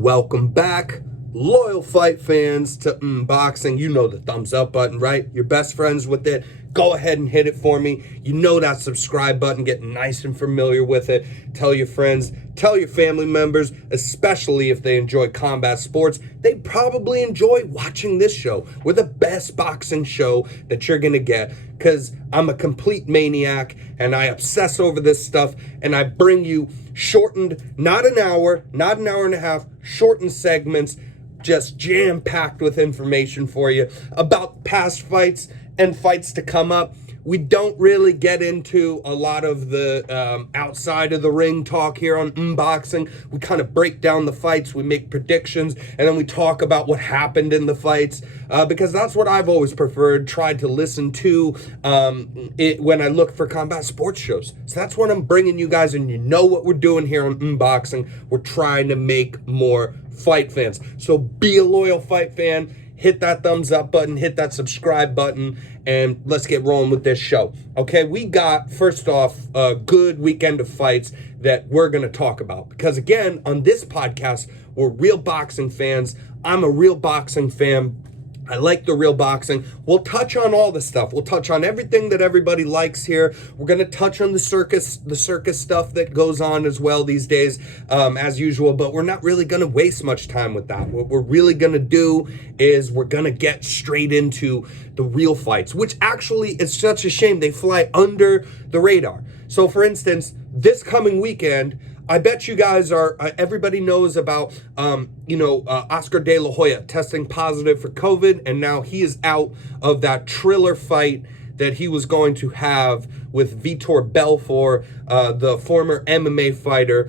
Welcome back, loyal fight fans, to boxing. You know the thumbs up button, right? You're best friends with it. Go ahead and hit it for me. You know that subscribe button. Get nice and familiar with it. Tell your friends, tell your family members, especially if they enjoy combat sports. They probably enjoy watching this show. We're the best boxing show that you're going to get because I'm a complete maniac and I obsess over this stuff and I bring you shortened, not an hour and a half, shortened segments, just jam-packed with information for you about past fights and fights to come up. We don't really get into a lot of the outside of the ring talk here on Unboxing. We kind of break down the fights, we make predictions, and then we talk about what happened in the fights because that's what I've always preferred, tried to listen to when I look for combat sports shows. So that's what I'm bringing you guys, and you know what we're doing here on Unboxing. We're trying to make more fight fans. So be a loyal fight fan. Hit that thumbs up button, hit that subscribe button, and let's get rolling with this show. Okay, we got, first off, a good weekend of fights that we're going to talk about. Because again, on this podcast, we're real boxing fans. I'm a real boxing fan. I like the real boxing. We'll touch on all the stuff. We'll touch on everything that everybody likes here. We're going to touch on the circus stuff that goes on as well these days, as usual, but we're not really going to waste much time with that. What we're really going to do is we're going to get straight into the real fights, which actually is such a shame. They fly under the radar. So for instance, this coming weekend, I bet you guys are, everybody knows about, Oscar De La Hoya testing positive for COVID, and now he is out of that Triller fight that he was going to have with Vitor Belfort, the former MMA fighter,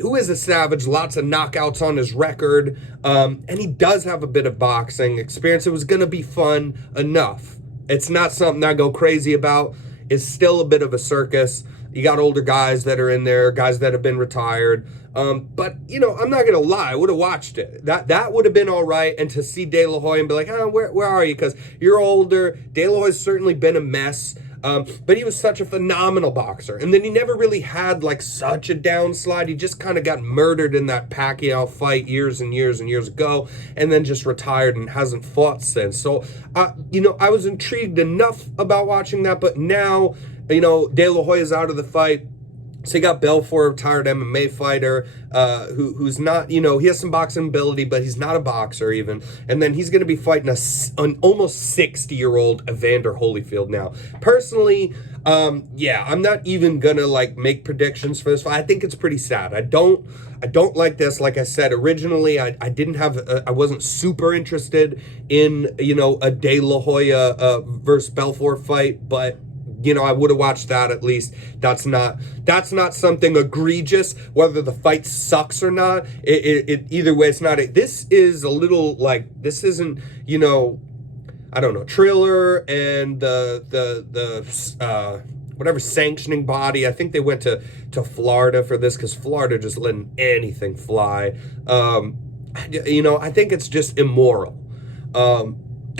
who is a savage, lots of knockouts on his record, and he does have a bit of boxing experience. It was going to be fun enough. It's not something I go crazy about. It's still a bit of a circus. You got older guys that are in there, guys that have been retired. But, I'm not going to lie. I would have watched it. That would have been all right. And to see De La Hoya and be like, where are you? Because you're older. De La Hoya's certainly been a mess. But he was such a phenomenal boxer. And then he never really had like such a downslide. He just kind of got murdered in that Pacquiao fight years and years and years ago. And then just retired and hasn't fought since. So, I was intrigued enough about watching that. But now, De La Hoya's out of the fight. So you got Belfort, a retired MMA fighter, who's not, he has some boxing ability, but he's not a boxer even. And then he's going to be fighting an almost 60-year-old Evander Holyfield now. Personally, I'm not even going to make predictions for this fight. I think it's pretty sad. I don't like this. Like I said, originally I I wasn't super interested in, a De La Hoya versus Belfort fight, but I would have watched that at least. That's not something egregious, whether the fight sucks or not. Either way, it's not. This is a little this isn't, I don't know, Triller and the whatever sanctioning body. I think they went to Florida for this because Florida just letting anything fly. I think it's just immoral.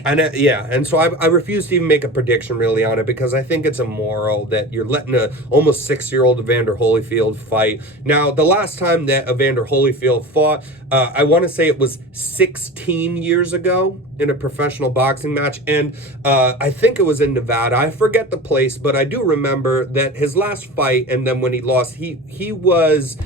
And so I refuse to even make a prediction really on it because I think it's immoral that you're letting a almost 6-year-old Evander Holyfield fight. Now, the last time that Evander Holyfield fought, I want to say it was 16 years ago in a professional boxing match, and I think it was in Nevada. I forget the place, but I do remember that his last fight, and then when he lost, he was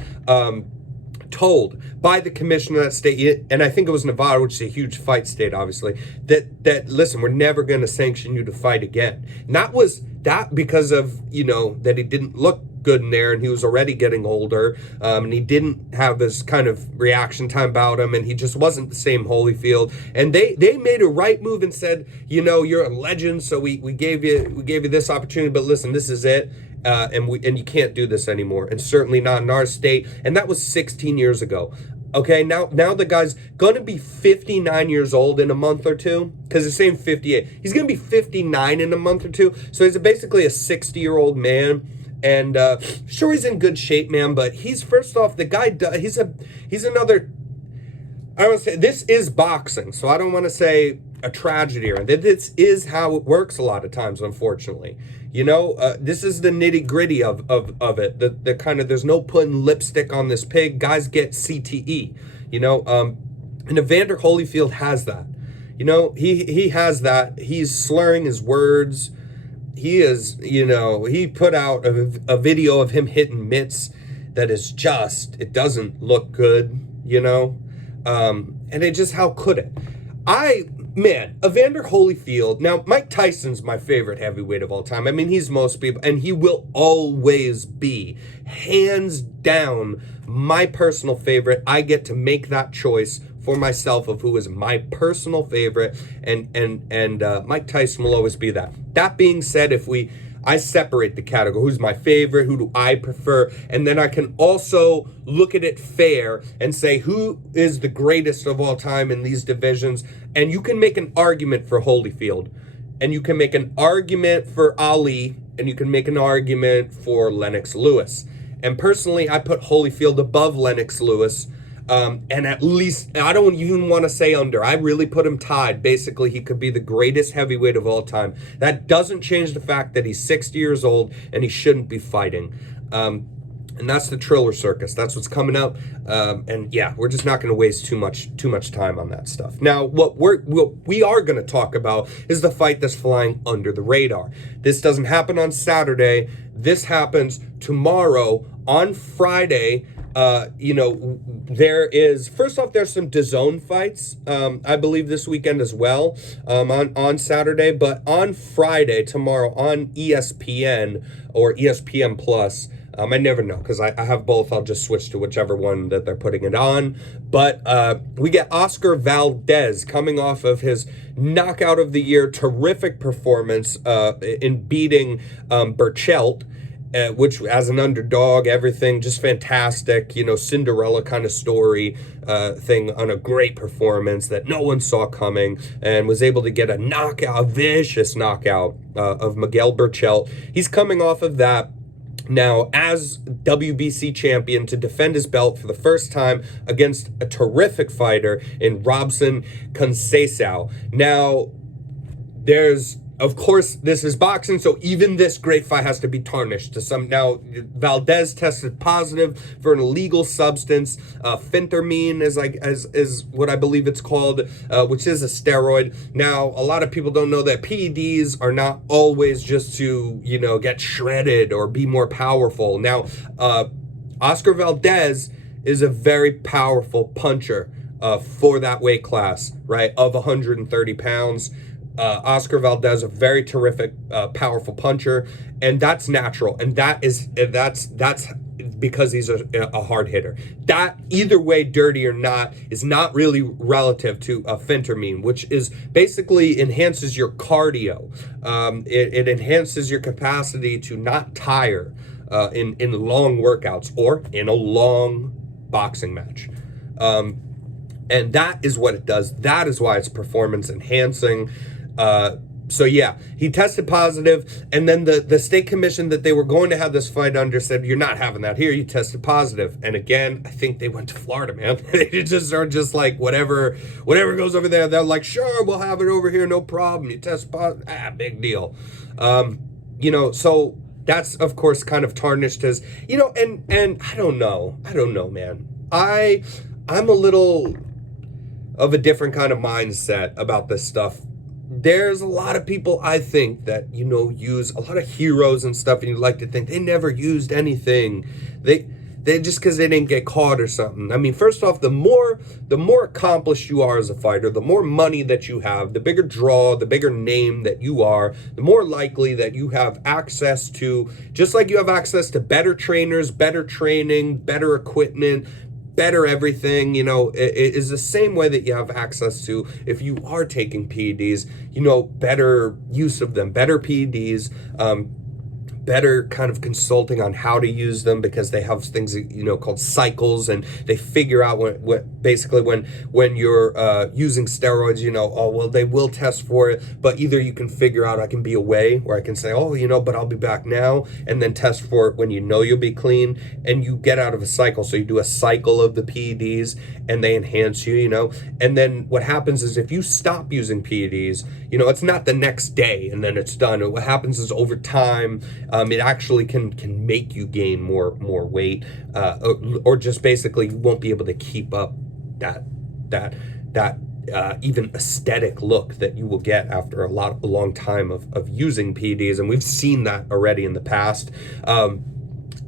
told by the commissioner of that state, and I think it was Nevada, which is a huge fight state, obviously, that listen, we're never going to sanction you to fight again. And that because of, that he didn't look good in there, and he was already getting older, and he didn't have this kind of reaction time about him, and he just wasn't the same Holyfield. And they made a right move and said, you're a legend, so we gave you this opportunity, but listen, this is it. And you can't do this anymore, and certainly not in our state. And that was 16 years ago. Okay, now the guy's gonna be 59 years old in a month or two, because they're saying 58. He's gonna be 59 in a month or two, so he's basically a 60-year-old man. And sure, he's in good shape, man. But he's, first off, the guy. He's another. I want to say this is boxing, so I don't want to say a tragedy or this is how it works a lot of times, unfortunately. This is the nitty gritty of it. The kind of, there's no putting lipstick on this pig. Guys get CTE. And Evander Holyfield has that. He has that. He's slurring his words. He is, he put out a video of him hitting mitts that is it doesn't look good, and it just, how could it? Evander Holyfield, now Mike Tyson's my favorite heavyweight of all time. I mean, he's most people, and he will always be, hands down, my personal favorite. I get to make that choice for myself of who is my personal favorite, and Mike Tyson will always be that. That being said, I separate the category. Who's my favorite? Who do I prefer? And then I can also look at it fair and say who is the greatest of all time in these divisions. And you can make an argument for Holyfield, and you can make an argument for Ali, and you can make an argument for Lennox Lewis. And personally, I put Holyfield above Lennox Lewis. And at least, I don't even want to say under. I really put him tied. Basically, he could be the greatest heavyweight of all time. That doesn't change the fact that he's 60 years old and he shouldn't be fighting. And that's the Triller circus. That's what's coming up. And yeah, we're just not going to waste too much time on that stuff. Now, what we are going to talk about is the fight that's flying under the radar. This doesn't happen on Saturday. This happens tomorrow. On Friday, there is, first off, there's some DAZN fights, I believe this weekend as well, on Saturday, but on Friday, tomorrow, on ESPN or ESPN Plus, I never know, because I have both. I'll just switch to whichever one that they're putting it on. But we get Oscar Valdez coming off of his knockout of the year, terrific performance in beating Burchelt, which, as an underdog, everything just fantastic, Cinderella kind of story thing, on a great performance that no one saw coming, and was able to get a knockout, a vicious knockout of Miguel Burchelt. He's coming off of that now as WBC champion to defend his belt for the first time against a terrific fighter in Robson Conceicao. Now, of course, this is boxing, so even this great fight has to be tarnished to some. Now, Valdez tested positive for an illegal substance, phentermine is what I believe it's called, which is a steroid. Now, a lot of people don't know that PEDs are not always just to, get shredded or be more powerful. Now, Oscar Valdez is a very powerful puncher for that weight class, right, of 130 pounds. Oscar Valdez, a very terrific, powerful puncher, and that's natural, and that's because he's a hard hitter. That, either way, dirty or not, is not really relative to phentermine, which is basically enhances your cardio. It enhances your capacity to not tire in long workouts or in a long boxing match. And that is what it does. That is why it's performance enhancing. So yeah, he tested positive, and then the state commission that they were going to have this fight under said, you're not having that here, you tested positive. And again, I think they went to Florida, man. They just are just like, whatever goes over there, they're like, sure, we'll have it over here, no problem. You test positive, big deal. So that's, of course, kind of tarnished as, and I don't know, man. I'm a little of a different kind of mindset about this stuff. There's a lot of people, I think, that, use a lot of heroes and stuff, and you like to think they never used anything. They just because they didn't get caught or something. I mean, first off, the more accomplished you are as a fighter, the more money that you have, the bigger draw, the bigger name that you are, the more likely that you have access to, just like you have access to better trainers, better training, better equipment, better everything, it is the same way that you have access to, if you are taking PEDs, better use of them, better PEDs, better kind of consulting on how to use them, because they have things, called cycles, and they figure out when you're using steroids, they will test for it, but either you can figure out, I can be away, where I can say, but I'll be back now, and then test for it when you'll be clean, and you get out of a cycle. So you do a cycle of the PEDs, and they enhance you, and then what happens is, if you stop using PEDs, it's not the next day and then it's done. What happens is, over time, it actually can make you gain more weight, or just basically you won't be able to keep up that even aesthetic look that you will get after a long time of using PEDs, and we've seen that already in the past.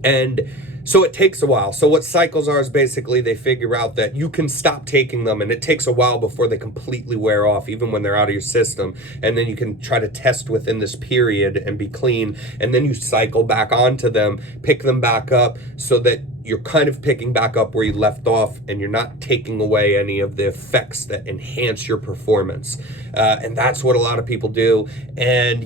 And so it takes a while. So what cycles are is basically they figure out that you can stop taking them, and it takes a while before they completely wear off, even when they're out of your system. And then you can try to test within this period and be clean, and then you cycle back onto them, pick them back up, so that you're kind of picking back up where you left off, and you're not taking away any of the effects that enhance your performance. And that's what a lot of people do. And,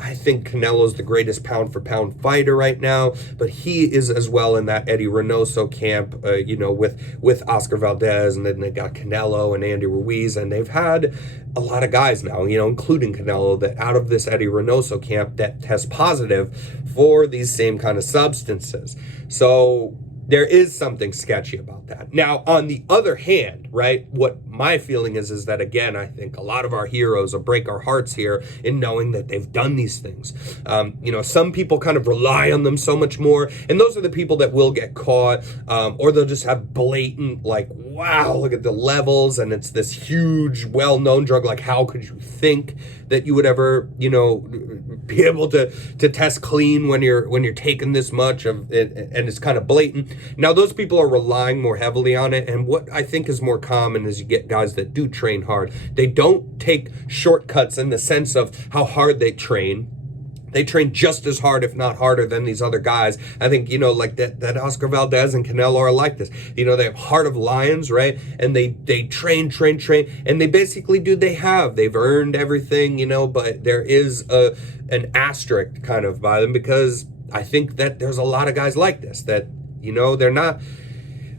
I think Canelo's the greatest pound for pound fighter right now, but he is as well in that Eddie Reynoso camp, with Oscar Valdez, and then they got Canelo and Andy Ruiz, and they've had a lot of guys now, including Canelo, that out of this Eddie Reynoso camp that test positive for these same kind of substances. So there is something sketchy about that. Now, on the other hand, right, what my feeling is that, again, I think a lot of our heroes will break our hearts here in knowing that they've done these things. Some people kind of rely on them so much more, and those are the people that will get caught, or they'll just have blatant, like, wow, look at the levels, and it's this huge, well-known drug. Like, how could you think that you would ever, be able to test clean when you're taking this much of it, and it's kind of blatant. Now, those people are relying more heavily on it, and what I think is more common is you get guys that do train hard. They don't take shortcuts in the sense of how hard they train. They train just as hard, if not harder, than these other guys. I think, like that Oscar Valdez and Canelo are like this. They have heart of lions, right? And they train, and they basically they've earned everything, but there is an asterisk kind of by them, because I think that there's a lot of guys like this that, they're not,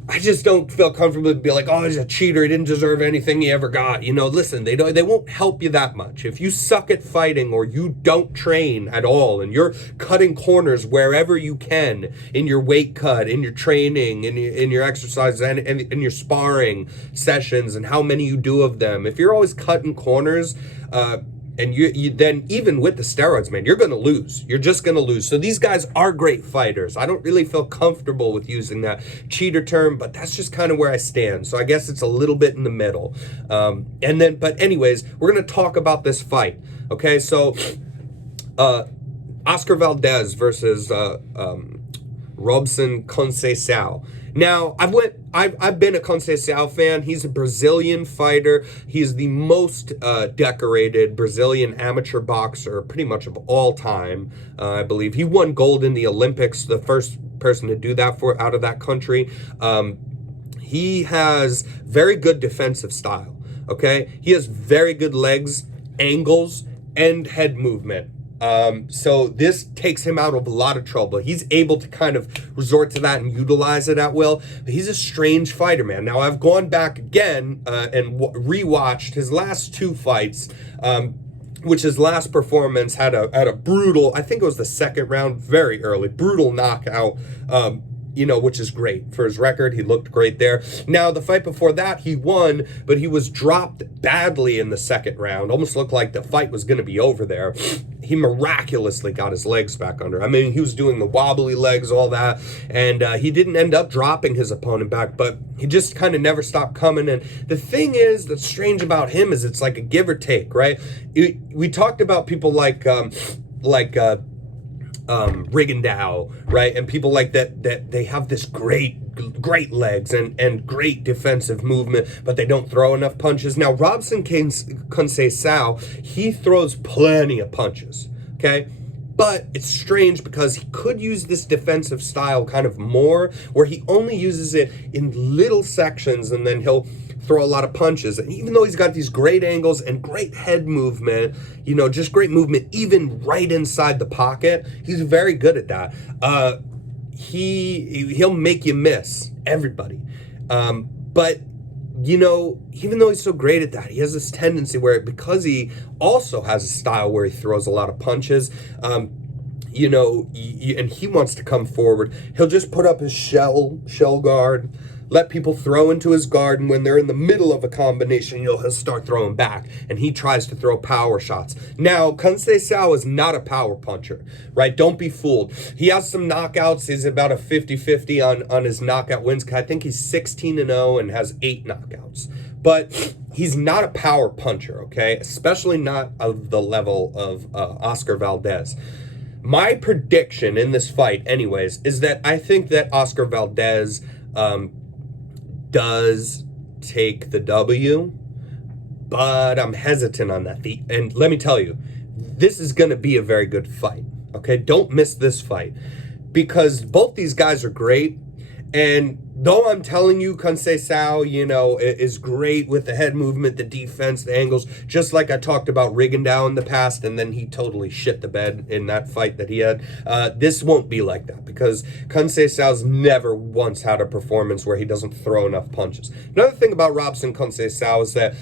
I just don't feel comfortable to be like, oh, he's a cheater, he didn't deserve anything he ever got. Listen, they won't help you that much. If you suck at fighting, or you don't train at all, and you're cutting corners wherever you can in your weight cut, in your training, in your exercises, and in your sparring sessions, and how many you do of them, if you're always cutting corners, and you then, even with the steroids, man, you're going to lose. You're just going to lose. So these guys are great fighters. I don't really feel comfortable with using that cheater term, but that's just kind of where I stand. So I guess it's a little bit in the middle. But anyways, we're going to talk about this fight. Okay, so Oscar Valdez versus Robson Conceicao. Now, I've been a Conceicao fan. He's a Brazilian fighter. He's the most decorated Brazilian amateur boxer pretty much of all time, I believe. He won gold in the Olympics, the first person to do that out of that country. He has very good defensive style, okay? He has very good legs, angles, and head movement. So this takes him out of a lot of trouble. He's able to kind of resort to that and utilize it at will. But he's a strange fighter, man. Now, I've gone back again and rewatched his last two fights, which his last performance had a brutal, I think it was the second round, very early, brutal knockout, which is great for his record. He looked great there. Now, the fight before that, he won, but he was dropped badly in the second round. Almost looked like the fight was going to be over there. He miraculously got his legs back under. I mean, he was doing the wobbly legs, all that, and he didn't end up dropping his opponent back, but he just kind of never stopped coming. And the thing is, that's strange about him is it's like a give or take, right? We talked about people like Rigondeaux, right? And people like that they have this great legs and great defensive movement, but they don't throw enough punches. Now, Robson Conceicao, he throws plenty of punches, okay? But it's strange because he could use this defensive style kind of more, where he only uses it in little sections, and then he'll throw a lot of punches. And even though he's got these great angles and great head movement, just great movement, even right inside the pocket, he's very good at that. He'll make you miss everybody. But, even though he's so great at that, he has this tendency where, because he also has a style where he throws a lot of punches, and he wants to come forward, he'll just put up his shell guard, let people throw into his guard, and when they're in the middle of a combination, he'll start throwing back, and he tries to throw power shots. Now, conceicao is not a power puncher, right? Don't be fooled. He has some knockouts. He's about a 50-50 on his knockout wins. I think he's 16-0 and has 8 knockouts. But he's not a power puncher, okay? Especially not of the level of Oscar Valdez. My prediction in this fight, anyways, is that I think that Oscar Valdez does take the W, but I'm hesitant on that. And let me tell you, this is going to be a very good fight, okay? Don't miss this fight, because both these guys are great. And though I'm telling you, conceicao, is great with the head movement, the defense, the angles, just like I talked about Rigondeaux in the past, and then he totally shit the bed in that fight that he had. This won't be like that, because Conceicao's never once had a performance where he doesn't throw enough punches. Another thing about Robson Conceicao is that,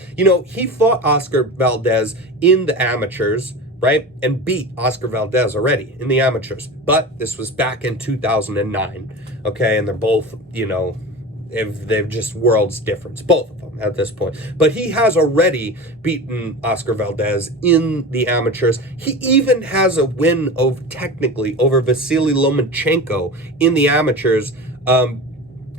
he fought Oscar Valdez in the amateurs, right? And beat Oscar Valdez already in the amateurs. But this was back in 2009, okay? And they're both, if they've just worlds difference, both of them at this point. But he has already beaten Oscar Valdez in the amateurs. He even has a win technically over Vasily Lomachenko in the amateurs.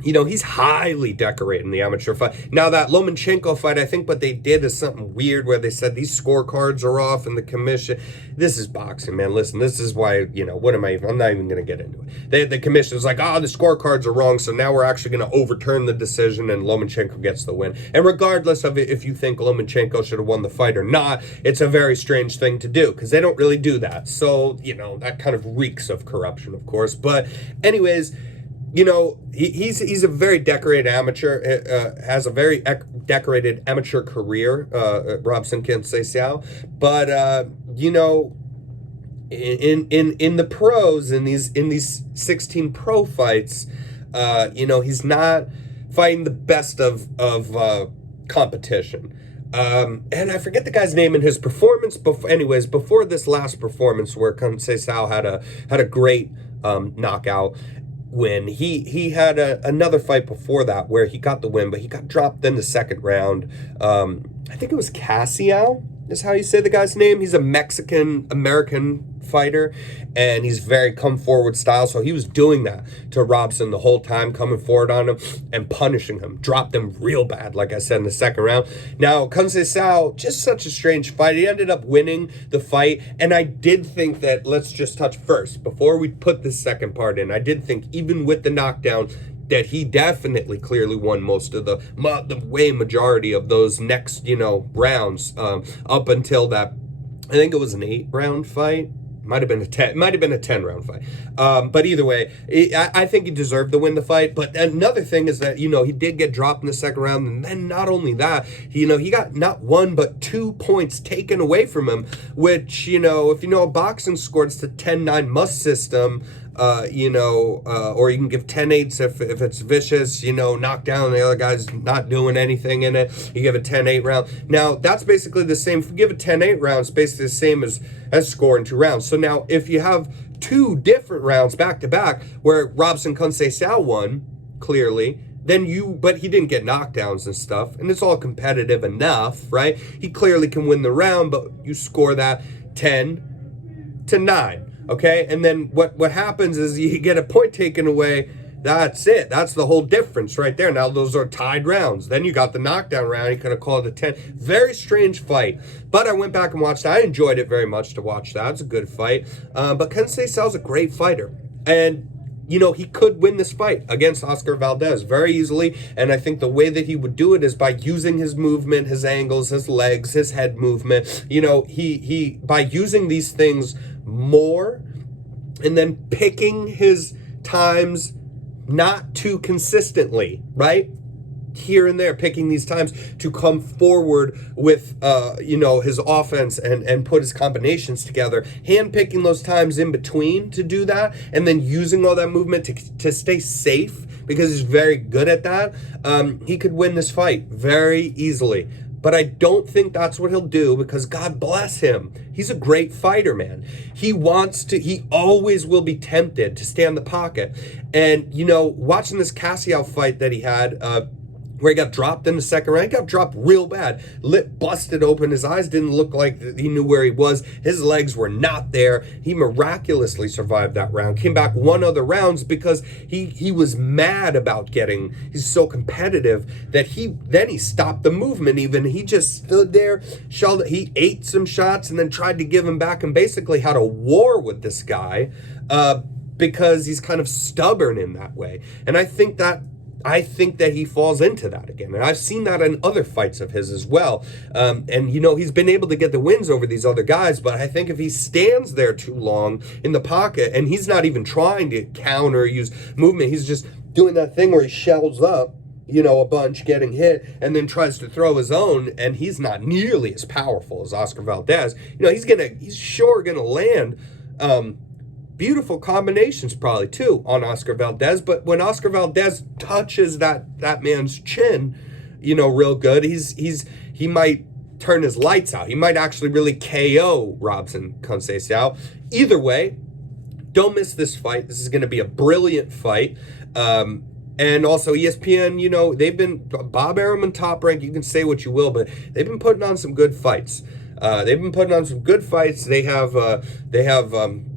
He's highly decorated in the amateur fight. Now, that Lomachenko fight, I think what they did is something weird where they said these scorecards are off in the commission. This is boxing, man. Listen, this is why, I'm not even going to get into it. The commission's like, the scorecards are wrong, so now we're actually going to overturn the decision, and Lomachenko gets the win. And regardless of if you think Lomachenko should have won the fight or not, it's a very strange thing to do, because they don't really do that. So, that kind of reeks of corruption, of course. But anyways, he's a very decorated amateur, has a very decorated amateur career, Robson Conceicao. But in the pros, in these 16 pro fights, he's not fighting the best of competition. And I forget the guy's name in his performance. Before this last performance where Conceicao had a great knockout win, he had another fight before that where he got the win, but he got dropped in the second round. I think it was Cassiao is how you say the guy's name. He's a Mexican-American fighter, and he's very come-forward style, so he was doing that to Robson the whole time, coming forward on him and punishing him. Dropped him real bad, like I said, in the second round. Now, Conceicao, just such a strange fight. He ended up winning the fight, and I did think that, let's just touch first, before we put the second part in, I did think, even with the knockdown, that he definitely clearly won most of the majority of those next, rounds, up until that, I think it was an 8-round fight. Might have been a 10-round fight. But either way, I think he deserved to win the fight. But another thing is that, he did get dropped in the second round. And then not only that, he got not 1, but 2 points taken away from him, which, if you know a boxing score, it's the 10-9 must system. Or you can give 10-8s if it's vicious, knock down, the other guy's not doing anything in it. You give a 10-8 round. Now, that's basically the same. If you give a 10-8 round, it's basically the same as scoring 2 rounds. So now, if you have 2 different rounds back-to-back where Robson Conceicao won, clearly, but he didn't get knockdowns and stuff, and it's all competitive enough, right? He clearly can win the round, but you score that 10-9. Okay, and then what happens is you get a point taken away. That's it. That's the whole difference right there. Now those are tied rounds. Then you got the knockdown round. You could have called it 10. Very strange fight. But I went back and watched it. I enjoyed it very much to watch that. It's a good fight. But Conceicao's a great fighter. And, he could win this fight against Oscar Valdez very easily. And I think the way that he would do it is by using his movement, his angles, his legs, his head movement. He by using these things more, and then picking his times not too consistently, right? Here and there, picking these times to come forward with, his offense and put his combinations together, hand-picking those times in between to do that, and then using all that movement to stay safe, because he's very good at that. He could win this fight very easily. but I don't think that's what he'll do, because God bless him. He's a great fighter, man. He always will be tempted to stay in the pocket. And, you know, watching this conceicao fight that he had, where he got dropped in the second round. He got dropped real bad. Lip busted open. His eyes didn't look like he knew where he was. His legs were not there. He miraculously survived that round. Came back one other rounds because he was mad about he's so competitive that he stopped the movement even. He just stood there, he ate some shots and then tried to give him back and basically had a war with this guy because he's kind of stubborn in that way. And I think that he falls into that again. And I've seen that in other fights of his as well. And, you know, he's been able to get the wins over these other guys, but I think if he stands there too long in the pocket and he's not even trying to counter, use movement, he's just doing that thing where he shells up, you know, a bunch, getting hit, and then tries to throw his own, and he's not nearly as powerful as Oscar Valdez. You know, he's sure gonna land beautiful combinations probably too on Oscar Valdez, but when Oscar Valdez touches that man's chin, you know, real good, he might turn his lights out. He might actually really KO Robson conceicao. Either way, don't miss this fight. This is going to be a brilliant fight. And also ESPN, you know, they've been Bob Arum and Top Rank. You can say what you will, but they've been putting on some good fights. They have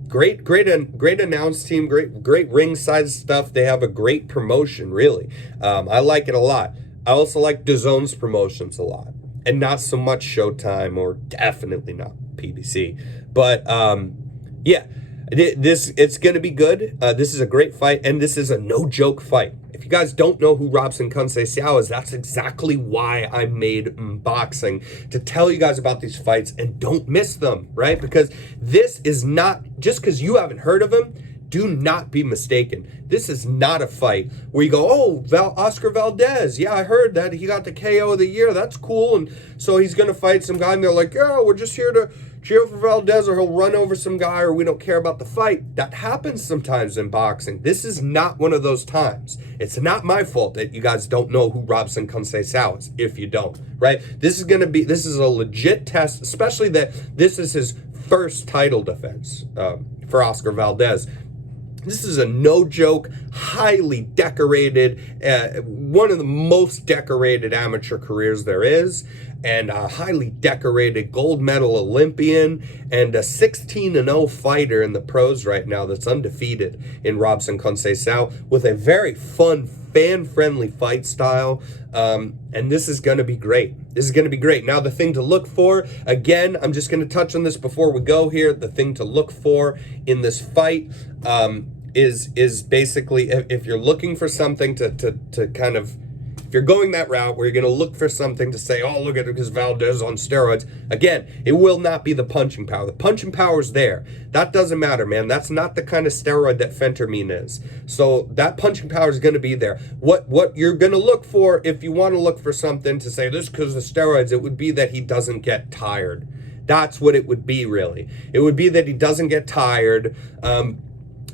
great announce team, great ringside stuff. They have a great promotion, really. I like it a lot. I also like DAZN's promotions a lot, and not so much Showtime, or definitely not PBC. But yeah, it's going to be good. This is a great fight, and this is a no joke fight. If you guys don't know who Robson conceicao is, that's exactly why I made boxing, to tell you guys about these fights and don't miss them, right? Because this is not, just because you haven't heard of him, do not be mistaken. This is not a fight where you go, oh, Oscar Valdez, yeah, I heard that he got the KO of the year, that's cool, and so he's going to fight some guy, and they're like, yeah, we're just here to cheer for Valdez, or he'll run over some guy, or we don't care about the fight. That happens sometimes in boxing. This is not one of those times. It's not my fault that you guys don't know who Robson conceicao is, if you don't, right? This is a legit test, especially that this is his first title defense for Oscar Valdez. This is a no-joke, highly decorated, one of the most decorated amateur careers there is, and a highly decorated gold medal Olympian, and a 16-0 fighter in the pros right now that's undefeated in Robson conceicao, with a very fun, fan-friendly fight style, and this is going to be great. This is going to be great. Now, the thing to look for, again, I'm just going to touch on this before we go here. The thing to look for in this fight is basically, if you're looking for something to kind of, if you're going that route where you're going to look for something to say, oh, look at it because Valdez on steroids, again, it will not be the punching power. The punching power is there. That doesn't matter, man. That's not the kind of steroid that phentermine is. So that punching power is going to be there. What you're going to look for, if you want to look for something to say this because of steroids, it would be that he doesn't get tired. That's what it would be, really. It would be that he doesn't get tired.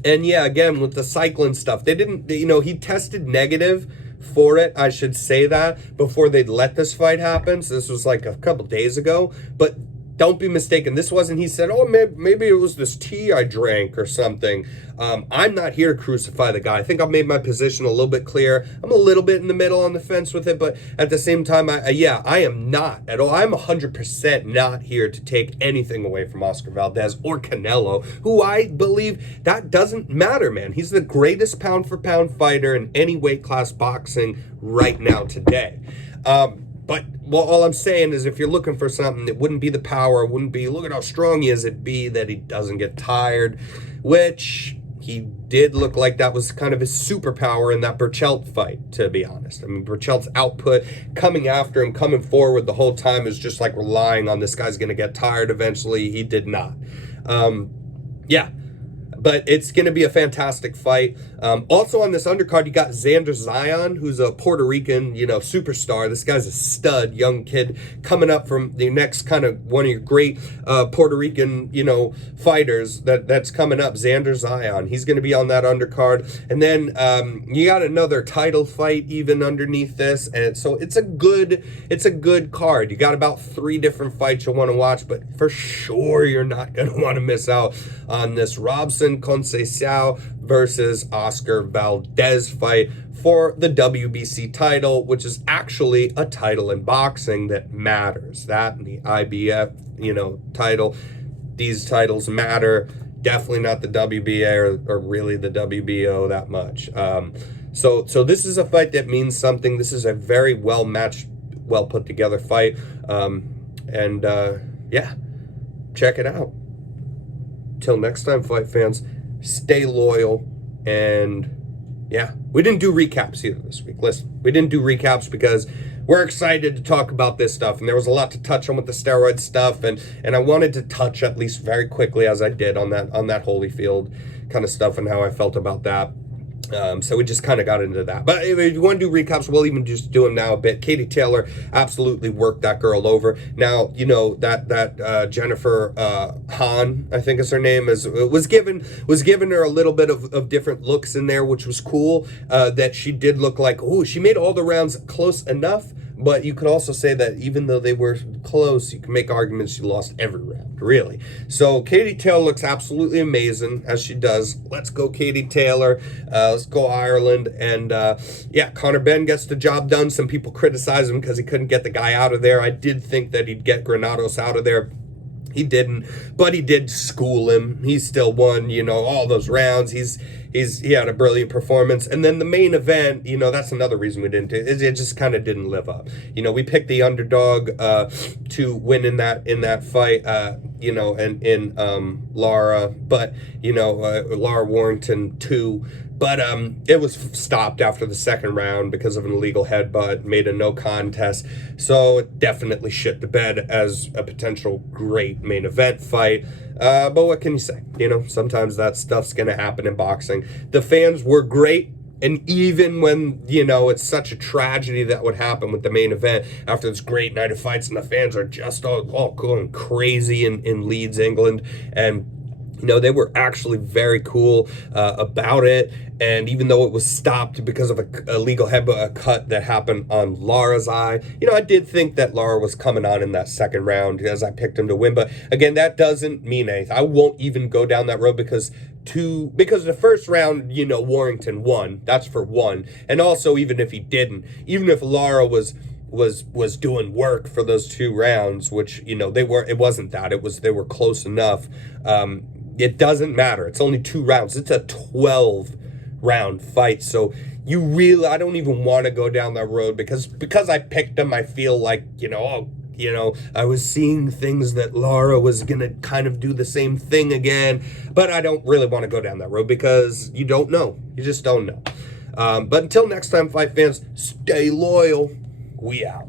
And yeah, again, with the cycling stuff, they didn't, you know, he tested negative for it, I should say that, before they'd let this fight happen. So this was like a couple days ago. But don't be mistaken. This wasn't, he said, oh, maybe it was this tea I drank or something. I'm not here to crucify the guy. I think I've made my position a little bit clear. I'm a little bit in the middle on the fence with it, but at the same time, I am not at all. I'm 100% not here to take anything away from Oscar Valdez or Canelo, who I believe that doesn't matter, man. He's the greatest pound for pound fighter in any weight class boxing right now today. But all I'm saying is, if you're looking for something, it wouldn't be the power, it wouldn't be, look at how strong he is, it'd be that he doesn't get tired, which he did look like that was kind of his superpower in that Burchelt fight, to be honest. I mean, Burchelt's output, coming after him, coming forward the whole time, is just like relying on this guy's going to get tired eventually. He did not. Yeah. But it's going to be a fantastic fight. Also on this undercard, you got Xander Zion, who's a Puerto Rican, superstar. This guy's a stud, young kid coming up from the next kind of one of your great Puerto Rican, fighters that's coming up, Xander Zion. He's going to be on that undercard. And then you got another title fight even underneath this. And so it's a good card. You got about 3 different fights you'll want to watch, but for sure you're not going to want to miss out on this Robson Conceicao versus Oscar Valdez fight for the WBC title, which is actually a title in boxing that matters. That and the IBF, title. These titles matter. Definitely not the WBA or really the WBO that much. So this is a fight that means something. This is a very well matched, well put together fight. Yeah, check it out. Till next time, fight fans, stay loyal. And yeah, we didn't do recaps either this week. Listen, we didn't do recaps because we're excited to talk about this stuff, and there was a lot to touch on with the steroid stuff, and I wanted to touch at least very quickly as I did on that Holyfield kind of stuff and how I felt about that. So we just kind of got into that. But if you want to do recaps, we'll even just do them now a bit. Katie Taylor absolutely worked that girl over. Now, that Jennifer Hahn, I think is her name, was given her a little bit of different looks in there, which was cool. That she did look like, she made all the rounds close enough. But you could also say that even though they were close, you can make arguments she lost every round, really. So Katie Taylor looks absolutely amazing, as she does. Let's go Katie Taylor. Let's go Ireland. And Conor Benn gets the job done. Some people criticize him because he couldn't get the guy out of there. I did think that he'd get Granados out of there. He didn't, but he did school him. He still won, all those rounds. He had a brilliant performance. And then the main event, that's another reason we didn't do it. It just kind of didn't live up. We picked the underdog to win in that fight, and in Lara, but Lara Warrington too. But it was stopped after the second round because of an illegal headbutt, made a no contest. So it definitely shit the bed as a potential great main event fight. But what can you say? Sometimes that stuff's going to happen in boxing. The fans were great. And even when, it's such a tragedy that would happen with the main event after this great night of fights and the fans are just all going crazy in Leeds, England. And they were actually very cool about it. And even though it was stopped because of a legal headbutt, a cut that happened on Lara's eye, I did think that Lara was coming on in that second round as I picked him to win. But again, that doesn't mean anything. I won't even go down that road because the first round, Warrington won. That's for one. And also, even if he didn't, even if Lara was doing work for those 2 rounds, which, it wasn't that. They were close enough. It doesn't matter. It's only 2 rounds. It's a 12-round fight. So I don't even want to go down that road because I picked him. I feel like, I was seeing things that Lara was going to kind of do the same thing again. But I don't really want to go down that road because you don't know. You just don't know. But until next time, fight fans, stay loyal. We out.